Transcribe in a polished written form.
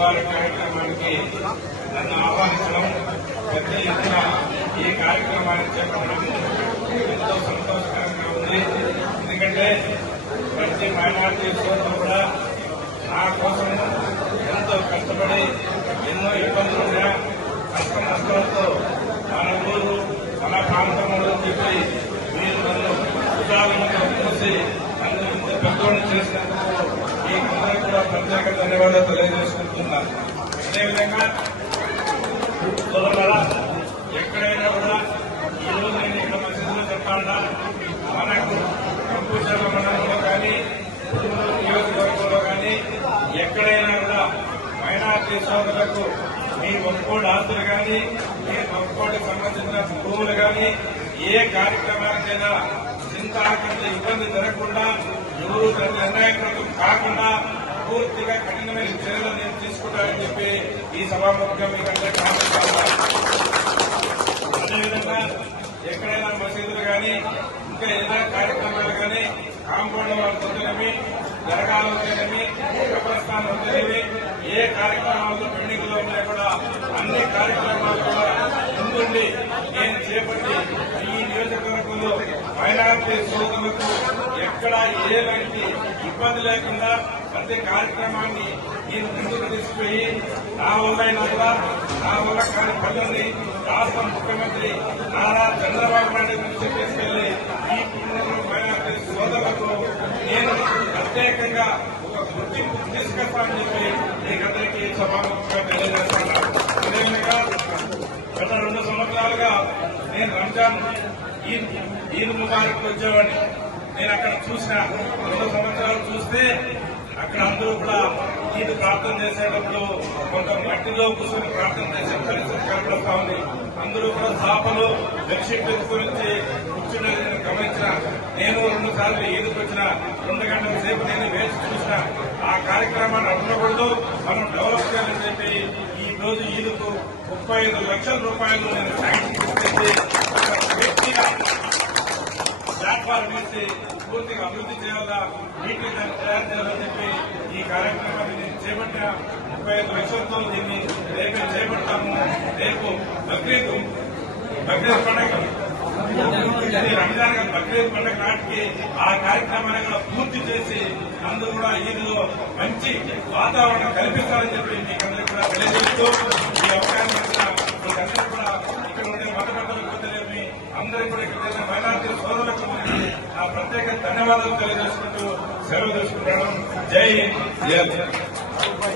వారి కార్యక్రమానికి నన్ను ఆహ్వానించడం, పెద్ద ఎత్తున ఈ కార్యక్రమాన్ని చేపట్టడం ఎంతో సంతోషకరంగా ఉంది. ఎందుకంటే ప్రతి మైనార్టీ సోదరులు కూడా నా కోసం ఎంతో కష్టపడి ఎన్నో ఇబ్బందులున్నా కష్ట నష్టాలతో మన ఊరు మన ప్రాంతంలో చెప్పి మీరు నన్ను ఉదాహరణతో చూసి నన్ను ఇంత పెద్దోళ్ళు చేసినందుకు ఈ కొందరు కూడా ప్రత్యేక ధన్యవాదాలు తెలియజేసుకుంటున్నాను. అదేవిధంగా సోదరులారా, ఎక్కడైనా కూడా ఈరోజు నేను ఇక్కడ మసీదులో చెప్పాలన్నా మనకు కంపూచర్ల మండలంలో కానీ నియోజకవర్గంలో కానీ ఎక్కడైనా కూడా మైనార్టీ సోదరులకు మీ ఒక్కోటి ఆస్తులు కానీ మీ ఒక్కోటికి సంబంధించిన భూములు కానీ ఏ కార్యక్రమానికైనా చింతాకంత ఇబ్బంది జరగకుండా ఎవరు నిర్ణయకృతం కాకుండా పూర్తిగా కఠినమైన చర్యలు నేను తీసుకుంటానని చెప్పి ఈ సభాముఖంగా మీకు అందరికీ హామీ. అదేవిధంగా ఎక్కడైనా మసీదులు కానీ ఇంకా ఏదైనా కార్యక్రమాలు కానీ కాంపౌండ్ వాళ్ళు వద్దనేమి దరగాలు వద్దనేమి కబ్రస్థానం వద్దనేమి ఏ కార్యక్రమాలు పెండింగ్ లో ఉన్నాయి కూడా అన్ని కార్యక్రమాలు కూడా ముందుండి నేను చేపట్టి ఈ నియోజకవర్గంలో మైనార్టీ సోదరులకు ఎక్కడ ఎలాంటి ఇబ్బంది లేకుండా ప్రతి కార్యక్రమాన్ని నేను ముందుకు తీసుకుపోయి నా వల్ల కూడా నా వల్ల కాని పనులని రాష్ట్ర ముఖ్యమంత్రి నారా చంద్రబాబు నాయుడు దృష్టి తీసుకెళ్లి ఈ మైనార్టీ సోదరులకు నేను ప్రత్యేకంగా ఒక గుర్తింపు తీసుకెళ్తానని చెప్పి మీకందరికీ సభాముఖంగా తెలియజేస్తున్నాను. అదేవిధంగా గత 2 సంవత్సరాలుగా నేను రంజాన్ ఈద్ ముబారక్ వచ్చేవాడిని. నేను అక్కడ చూసిన 2 సంవత్సరాలు చూస్తే అక్కడ అందరూ కూడా ఈద్ ప్రార్థన చేసేటప్పుడు కొంత మట్టిలో కూర్చొని ప్రార్థన చేసే పరిస్థితి కనపడతా ఉంది. అందరూ కూడా చాపలు బెడ్షీట్ పెట్టుకుని కూర్చున్నది నేను గమనించిన. నేను 2 సార్లు ఈద్కి వచ్చిన 2 గంటల సేపు నేను వేచి చూసిన. ఆ కార్యక్రమాన్ని ఉండకూడదు, మనం డెవలప్ చేయాలని చెప్పి ఈ రోజు ఈద్కు 35 లక్షల రూపాయలు నేను శాంక్షన్ చేసి వ్యక్తిగా ప్లాట్ఫారం వేసి పూర్తిగా అభివృద్ధి చేయాలా, నీటిని తయారు చేయాలని చెప్పి ఈ కార్యక్రమాన్ని నేను చేపట్టిన 35 లక్షలతో దీన్ని రేపే చేపడతాము. రేపు బక్రీద్ పండుగ రంజాన్ బక్రీద్ పండుగ నాటికి ఆ కార్యక్రమాన్ని కూడా పూర్తి చేసి అందరూ కూడా ఈదులో మంచి వాతావరణం కల్పిస్తారని చెప్పి మీకందరికీ కూడా తెలియజేస్తూ ఈ అవకాశం మీకందరూ కూడా ఇక్కడ ఉండే మతపద్ధతులు అందరికీ కూడా ఇక్కడ మైనార్టీ సోదరులకు ఆ ప్రత్యేక ధన్యవాదాలు తెలియజేసుకుంటూ సెలవు తీసుకుంటాను. జై హింద్.